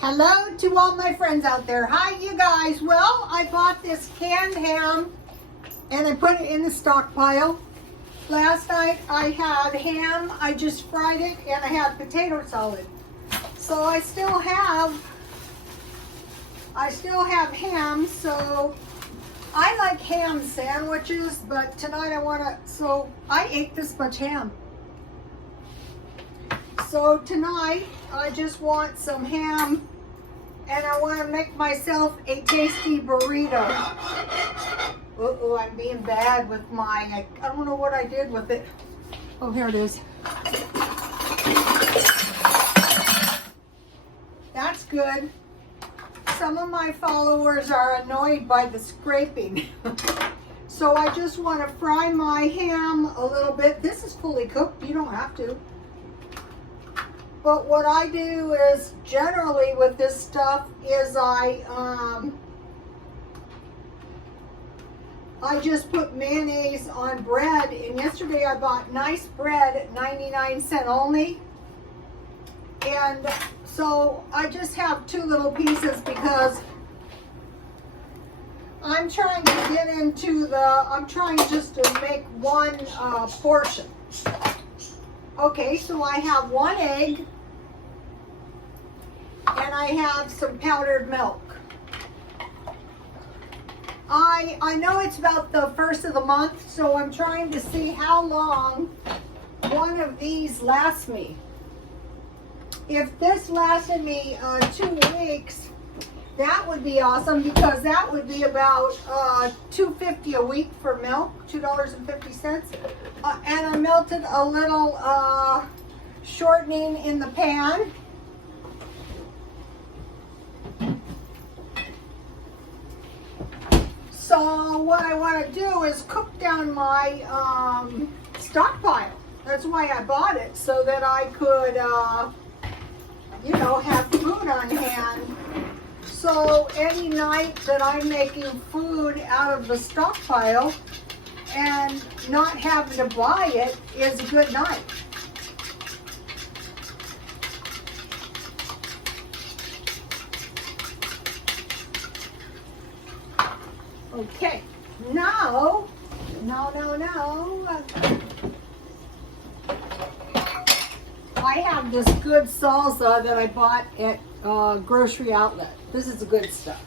Hello to all my friends out there. Hi, you guys. Well, I bought this canned ham and I put it in the stockpile. Last night I had ham. I just fried it and I had potato salad. So I still have ham. So I like ham sandwiches, but tonight so I ate this much ham. So tonight, I just want some ham, and I want to make myself a tasty burrito. Uh-oh, I'm being bad with I don't know what I did with it. Oh, here it is. That's good. Some of my followers are annoyed by the scraping. So I just want to fry my ham a little bit. This is fully cooked. You don't have to. But what I do is generally with this stuff is I just put mayonnaise on bread. And yesterday I bought nice bread at 99 cents only. And so I just have two little pieces because I'm trying to get into I'm trying just to make one portion. Okay, so I have one egg. And I have some powdered milk. I know it's about the first of the month, so I'm trying to see how long one of these lasts me. If this lasted me 2 weeks, that would be awesome because that would be about $2.50 a week for milk, $2.50. And I melted a little shortening in the pan. So what I want to do is cook down my stockpile. That's why I bought it, so that I could, have food on hand. So any night that I'm making food out of the stockpile and not having to buy it is a good night. Okay, now, I have this good salsa that I bought at grocery outlet. This is the good stuff.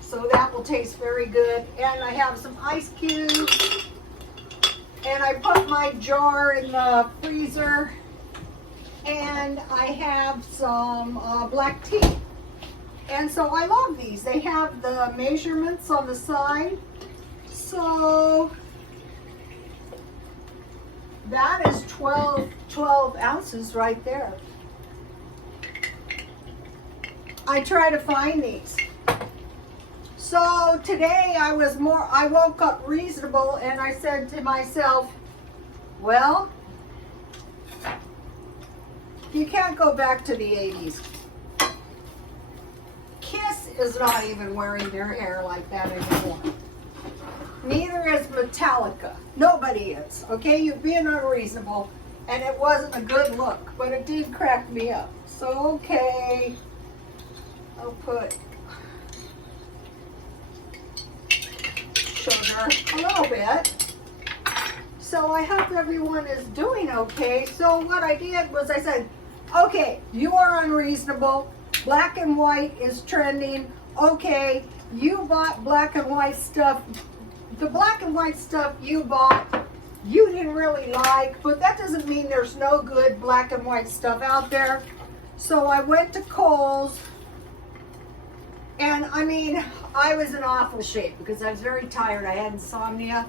So that will taste very good. And I have some ice cubes. And I put my jar in the freezer. And I have some black tea. And so I love these. They have the measurements on the side. So that is 12 ounces right there. I try to find these. So today I woke up reasonable and I said to myself, well, you can't go back to the 80s. Kiss is not even wearing their hair like that anymore. Neither is Metallica. Nobody is. Okay, you're being unreasonable, and it wasn't a good look, but it did crack me up. So okay, I'll put sugar a little bit. So I hope everyone is doing okay. So what I did was I said, okay, you are unreasonable. Black and white is trending. Okay, you bought black and white stuff. The black and white stuff you bought, you didn't really like, but that doesn't mean there's no good black and white stuff out there. So I went to Kohl's, and I was in awful shape because I was very tired. I had insomnia,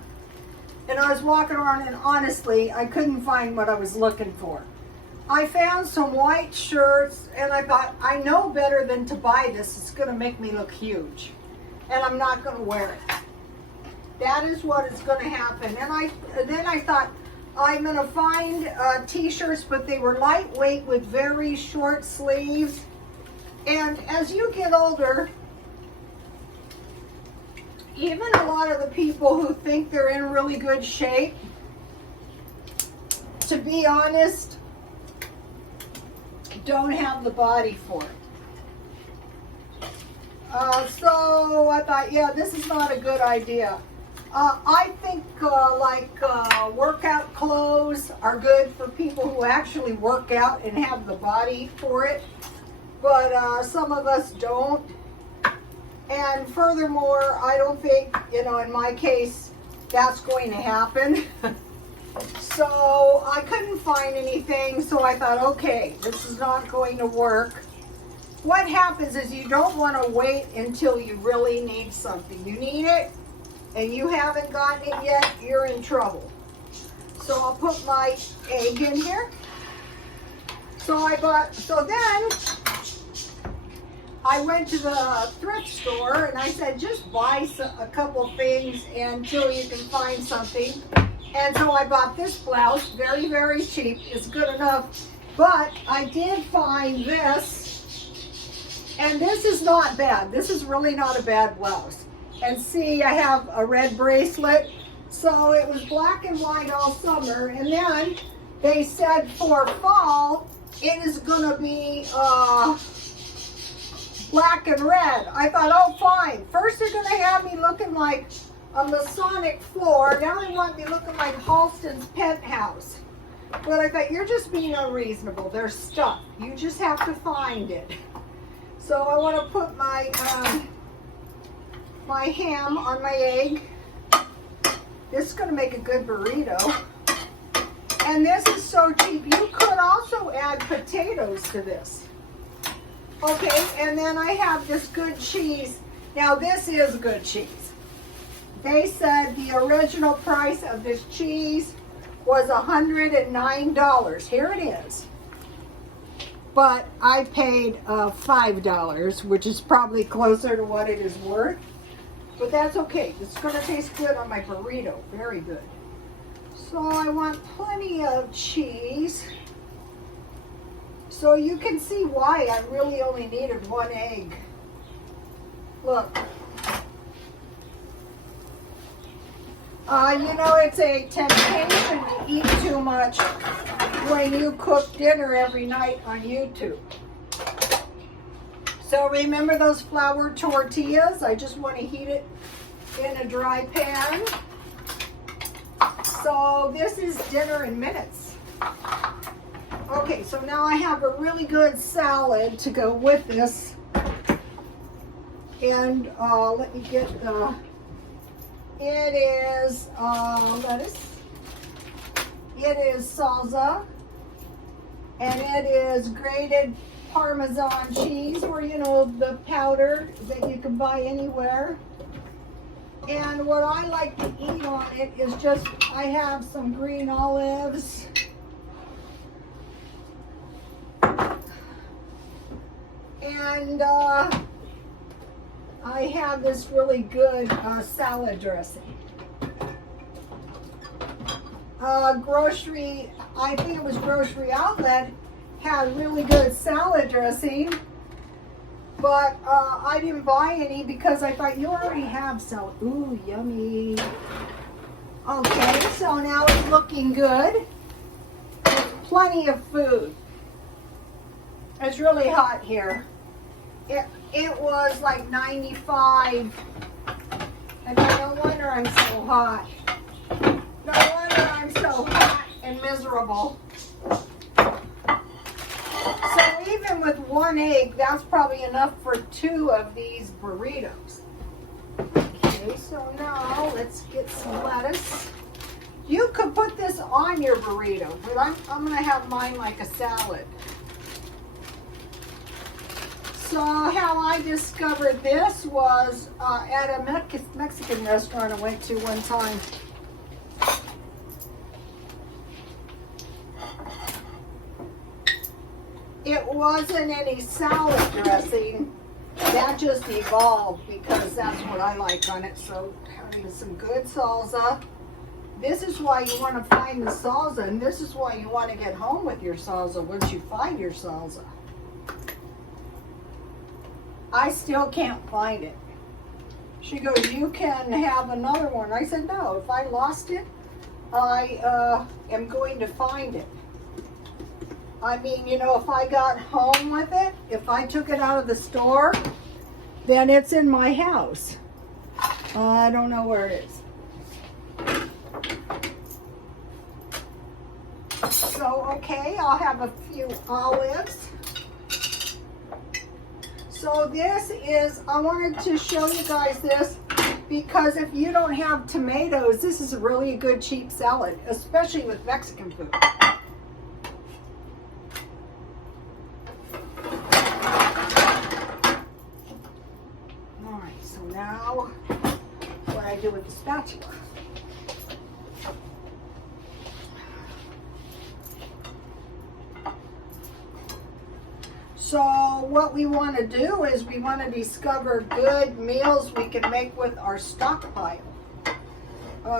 and I was walking around, and honestly, I couldn't find what I was looking for. I found some white shirts, and I thought, I know better than to buy this. It's going to make me look huge, and I'm not going to wear it. That is what is going to happen. And then I thought, I'm going to find t-shirts, but they were lightweight with very short sleeves. And as you get older, even a lot of the people who think they're in really good shape, to be honest, don't have the body for it. So I thought, yeah, this is not a good idea. I think workout clothes are good for people who actually work out and have the body for it, but some of us don't. And furthermore, I don't think, in my case, that's going to happen. So I couldn't find anything, so I thought, okay, this is not going to work. What happens is you don't want to wait until you really need something. You need it, and you haven't gotten it yet, you're in trouble. So I'll put my egg in here. So then I went to the thrift store and I said, just buy a couple things until you can find something. And so I bought this blouse, very, very cheap. It's good enough. But I did find this, and this is not bad. This is really not a bad blouse. And see, I have a red bracelet. So it was black and white all summer. And then they said for fall, it is going to be black and red. I thought, oh, fine. First they're going to have me looking like a Masonic floor. Now they want me looking like Halston's penthouse. But I thought, you're just being unreasonable. There's stuff. You just have to find it. So I want to put my my ham on my egg. This is going to make a good burrito. And this is so cheap. You could also add potatoes to this. Okay, and then I have this good cheese. Now this is good cheese. They said the original price of this cheese was $109. Here it is. But I paid $5, which is probably closer to what it is worth. But that's okay. It's going to taste good on my burrito. Very good. So I want plenty of cheese. So you can see why I really only needed one egg. Look. It's a temptation to eat too much when you cook dinner every night on YouTube. So remember those flour tortillas? I just want to heat it in a dry pan. So this is dinner in minutes. Okay, so now I have a really good salad to go with this. And let me get it is lettuce, it is salsa, and it is grated Parmesan cheese, or the powder that you can buy anywhere. And what I like to eat on it is just, I have some green olives, and I have this really good salad dressing. I think it was Grocery Outlet, had really good salad dressing, but I didn't buy any because I thought you already have salad. Ooh, yummy. Okay, so now it's looking good. There's plenty of food. It's really hot here. It was like 95. And no wonder I'm so hot. No wonder I'm so hot and miserable. So even with one egg, that's probably enough for 2 of these burritos. Okay, so now let's get some lettuce. You could put this on your burrito, but I'm going to have mine like a salad. So how I discovered this was at a Mexican restaurant I went to one time. It wasn't any salad dressing. That just evolved because that's what I like on it. So having some good salsa. This is why you want to find the salsa, and this is why you want to get home with your salsa once you find your salsa. I still can't find it. She goes, you can have another one. I said, no, if I lost it, I am going to find it. I mean, if I got home with it, if I took it out of the store then it's in my house. I don't know where it is. So, okay, I'll have a few olives. So this is, I wanted to show you guys this because if you don't have tomatoes, this is a really good cheap salad, especially with Mexican food. All right, so now what I do with the spatula. So what we want to do is we want to discover good meals we can make with our stockpile.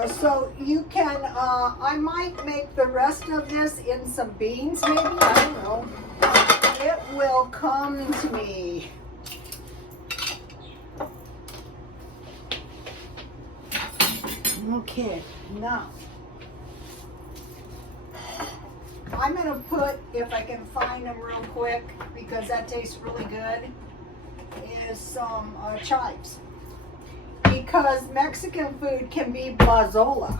So you can, I might make the rest of this in some beans maybe, I don't know. It will come to me. Okay, now. I'm going to put, if I can find them real quick, because that tastes really good, is some chives. Because Mexican food can be blazola.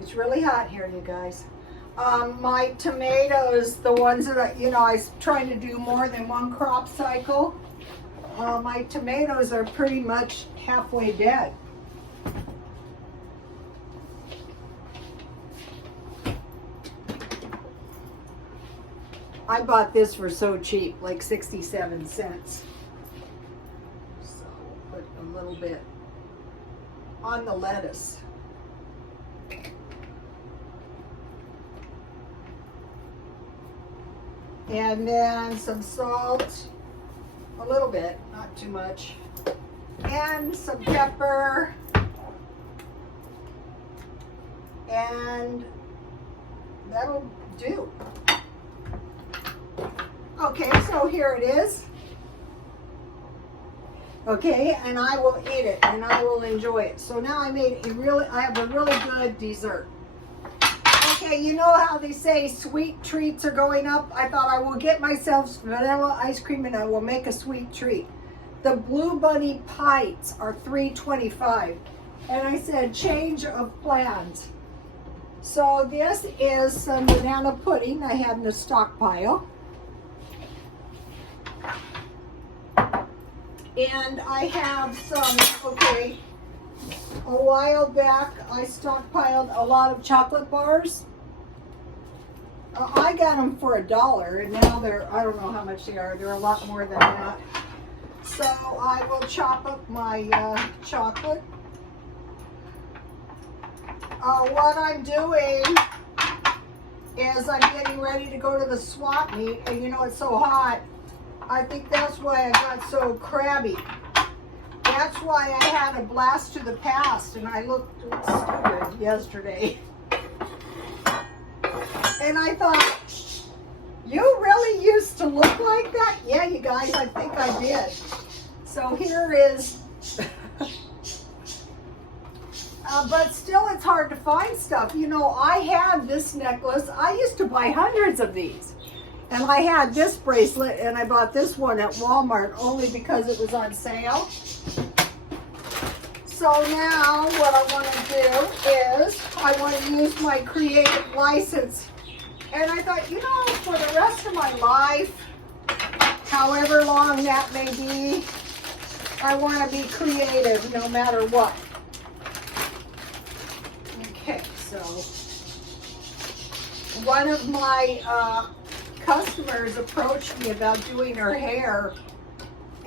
It's really hot here, you guys. My tomatoes, the ones that I was trying to do more than one crop cycle. My tomatoes are pretty much halfway dead. I bought this for so cheap, like 67 cents. So put a little bit on the lettuce. And then some salt, a little bit, not too much. And some pepper. And that'll do. Okay, so here it is. Okay, and I will eat it and I will enjoy it. So now I have a really good dessert. Okay, you know how they say sweet treats are going up? I thought I will get myself vanilla ice cream and I will make a sweet treat. The Blue Bunny Pies are $3.25. And I said change of plans. So this is some banana pudding I had in the stockpile. And I have some, okay, a while back I stockpiled a lot of chocolate bars. I got them for $1 and now they're, I don't know how much they are, they're a lot more than that. So I will chop up my chocolate. What I'm doing is I'm getting ready to go to the swap meet, and you know it's so hot. I think that's why I got so crabby. That's why I had a blast to the past and I looked stupid yesterday. And I thought, you really used to look like that? Yeah, you guys, I think I did. So here is, but still it's hard to find stuff. You know, I had this necklace. I used to buy hundreds of these. And I had this bracelet, and I bought this one at Walmart only because it was on sale. So now what I want to do is I want to use my creative license. And I thought, you know, for the rest of my life, however long that may be, I want to be creative no matter what. Okay, so one of my customers approached me about doing her hair,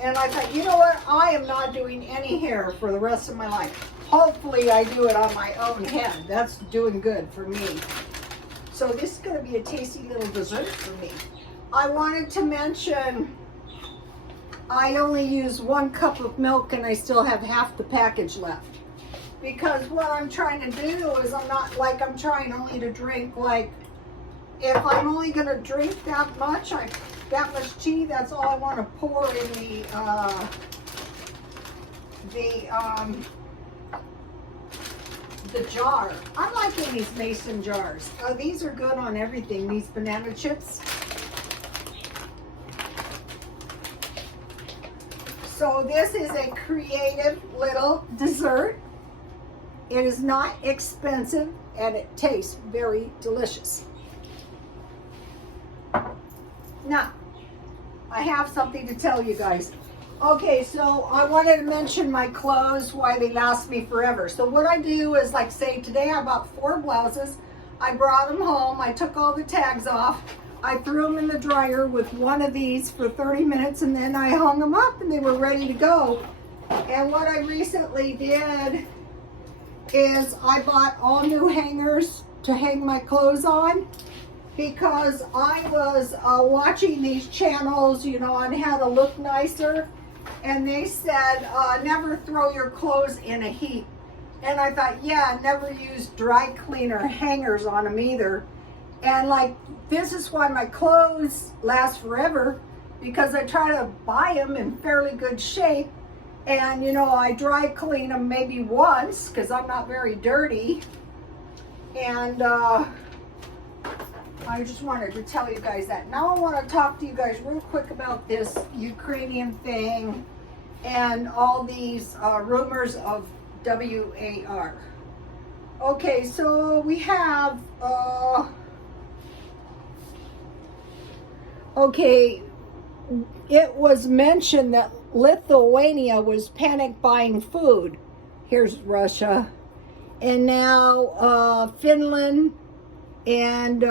and I thought, you know what, I am not doing any hair for the rest of my life. Hopefully I do it on my own head. That's doing good for me. So this is going to be a tasty little dessert for me. I wanted to mention I only use 1 cup of milk and I still have half the package left. Because what I'm trying to do is I'm trying only to drink, like, if I'm only going to drink that much tea, that's all I want to pour in the jar. I'm liking these mason jars. These are good on everything, these banana chips. So this is a creative little dessert. It is not expensive and it tastes very delicious. Now, I have something to tell you guys. Okay, so I wanted to mention my clothes, why they last me forever. So what I do is, like, say today I bought 4 blouses. I brought them home. I took all the tags off. I threw them in the dryer with one of these for 30 minutes, and then I hung them up and they were ready to go. And what I recently did is I bought all new hangers to hang my clothes on, because I was watching these channels, you know, on how to look nicer, and they said never throw your clothes in a heap. And I thought, yeah, never use dry cleaner hangers on them either. And like, this is why my clothes last forever, because I try to buy them in fairly good shape. And you know, I dry clean them maybe once, because I'm not very dirty. And I just wanted to tell you guys that. Now I want to talk to you guys real quick about this Ukrainian thing and all these rumors of WAR. Okay, so we have, okay, it was mentioned that Lithuania was panic buying food. Here's Russia. And now Finland and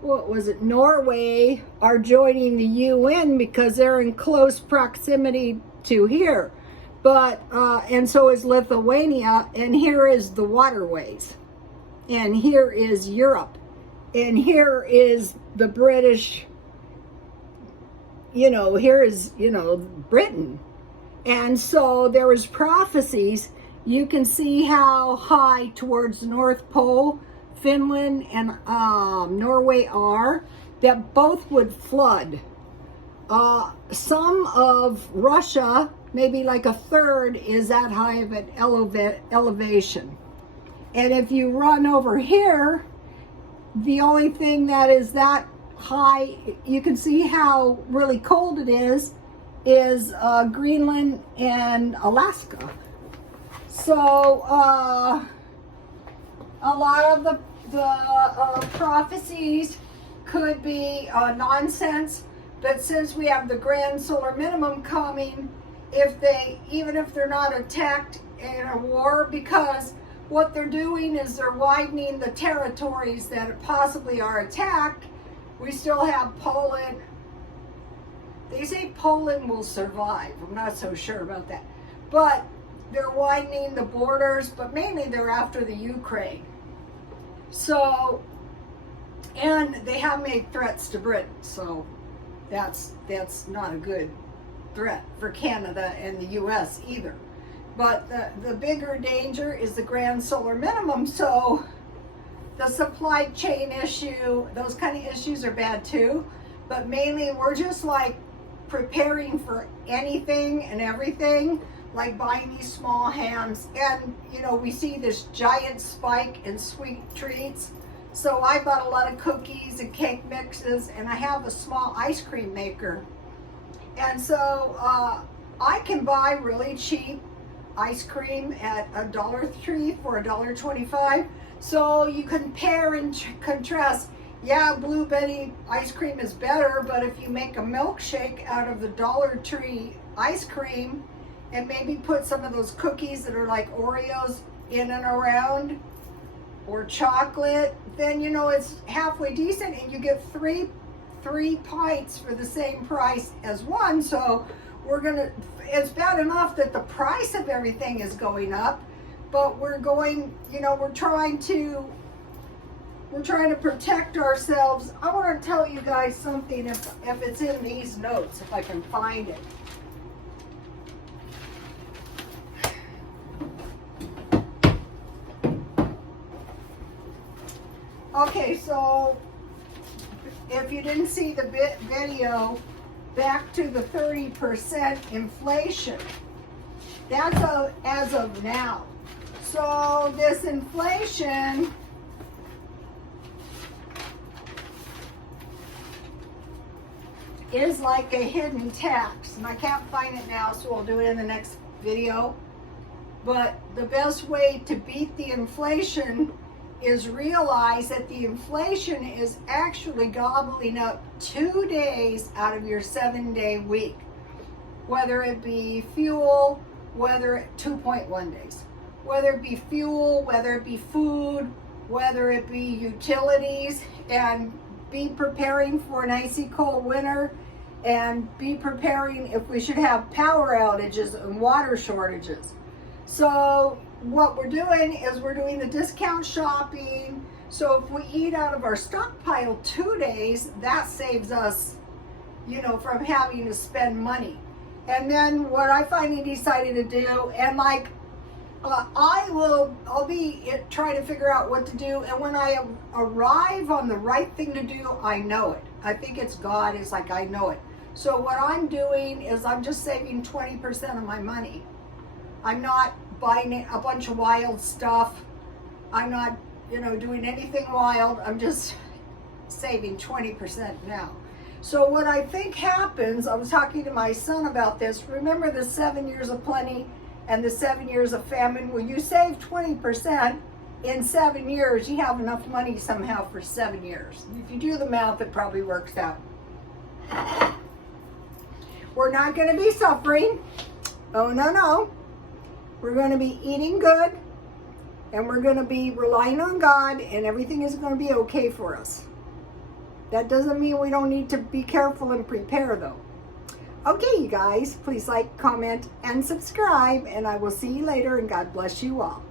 what was it, Norway are joining the UN because they're in close proximity to here. But and so is Lithuania, and here is the waterways, and here is Europe, and here is the British, you know, here is, you know, Britain. And so there was prophecies. You can see how high towards the North Pole Finland and Norway are, that both would flood. Some of Russia, maybe like a third, is that high of an elevation. And if you run over here, the only thing that is that high, you can see how really cold it is Greenland and Alaska. So a lot of the prophecies could be nonsense, but since we have the grand solar minimum coming, even if they're not attacked in a war, because what they're doing is they're widening the territories that possibly are attacked. We still have Poland. They say Poland will survive. I'm not so sure about that. But they're widening the borders, but mainly they're after the Ukraine. So, and they have made threats to Britain, so that's not a good threat for Canada and the US either. But the bigger danger is the grand solar minimum. So the supply chain issue, those kind of issues are bad too. But mainly we're just like preparing for anything and everything, like buying these small hams. And you know, we see this giant spike in sweet treats. So I bought a lot of cookies and cake mixes, and I have a small ice cream maker. And so I can buy really cheap ice cream at a Dollar Tree for $1.25. So you compare and contrast. Yeah, Blue Betty ice cream is better, but if you make a milkshake out of the Dollar Tree ice cream and maybe put some of those cookies that are like Oreos in and around, or chocolate, then you know it's halfway decent, and you get three pints for the same price as one. So it's bad enough that the price of everything is going up, but we're trying to protect ourselves. I want to tell you guys something, if it's in these notes, if I can find it. Okay, so if you didn't see the video, back to the 30% inflation. That's as of now. So this inflation, is like a hidden tax. And I can't find it now, so I'll do it in the next video. But the best way to beat the inflation is realize that the inflation is actually gobbling up 2 days out of your 7-day week. Whether it be fuel, 2.1 days. Whether it be fuel, whether it be food, whether it be utilities, and be preparing for an icy cold winter, and be preparing if we should have power outages and water shortages. So what we're doing is we're doing the discount shopping. So if we eat out of our stockpile 2 days, that saves us, from having to spend money. And then what I finally decided to do, and like, I'll be trying to figure out what to do. And when I arrive on the right thing to do, I know it. I think it's God. It's like, I know it. So what I'm doing is I'm just saving 20% of my money. I'm not buying a bunch of wild stuff. I'm not, doing anything wild. I'm just saving 20% now. So what I think happens, I was talking to my son about this. Remember the 7 years of plenty and the 7 years of famine? When you save 20% in 7 years, you have enough money somehow for 7 years. If you do the math, it probably works out. We're not going to be suffering. Oh, no. We're going to be eating good, and we're going to be relying on God, and everything is going to be okay for us. That doesn't mean we don't need to be careful and prepare, though. Okay, you guys, please like, comment, and subscribe, and I will see you later, and God bless you all.